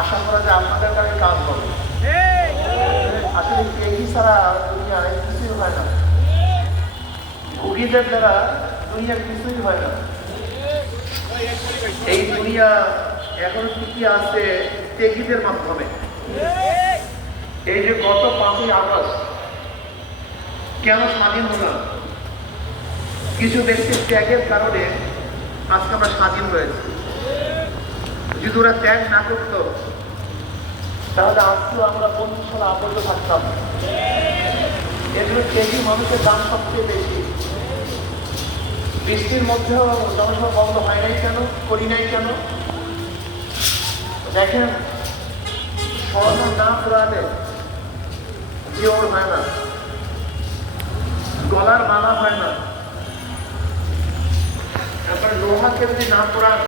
আশা করা যায় আপনাদের কাছে কাজ হবে। আসলে এই ছাড়া দুনিয়ায় কিছুই হয় না। ভুগীদের দ্বারা দুনিয়ার কিছুই হয় না। এই দুনিয়া এখন টিকে আছে ত্যাগীদের মাধ্যমে। এই যে গত পাঁচই আগস্ট, কেন স্বাধীন হলাম কিছু ব্যক্তির ত্যাগের কারণে আজকে আমরা স্বাধীন হয়েছি। যদি ওরা ত্যাগ না করতো, তাহলে আজকেও আমরা বন্ধুশালা আবদ্ধ থাকতাম। এগুলো কেজি মানুষের দাম সবচেয়ে বেশি। বৃষ্টির মধ্যেও জনসভা বন্ধ হয় নাই কেন? করি নাই কেন? দেখেন স্বর্ণ না পুরালে জিওর হয় না। গলার মালা হয় না। তারপরে লোহাকে যদি না পুরান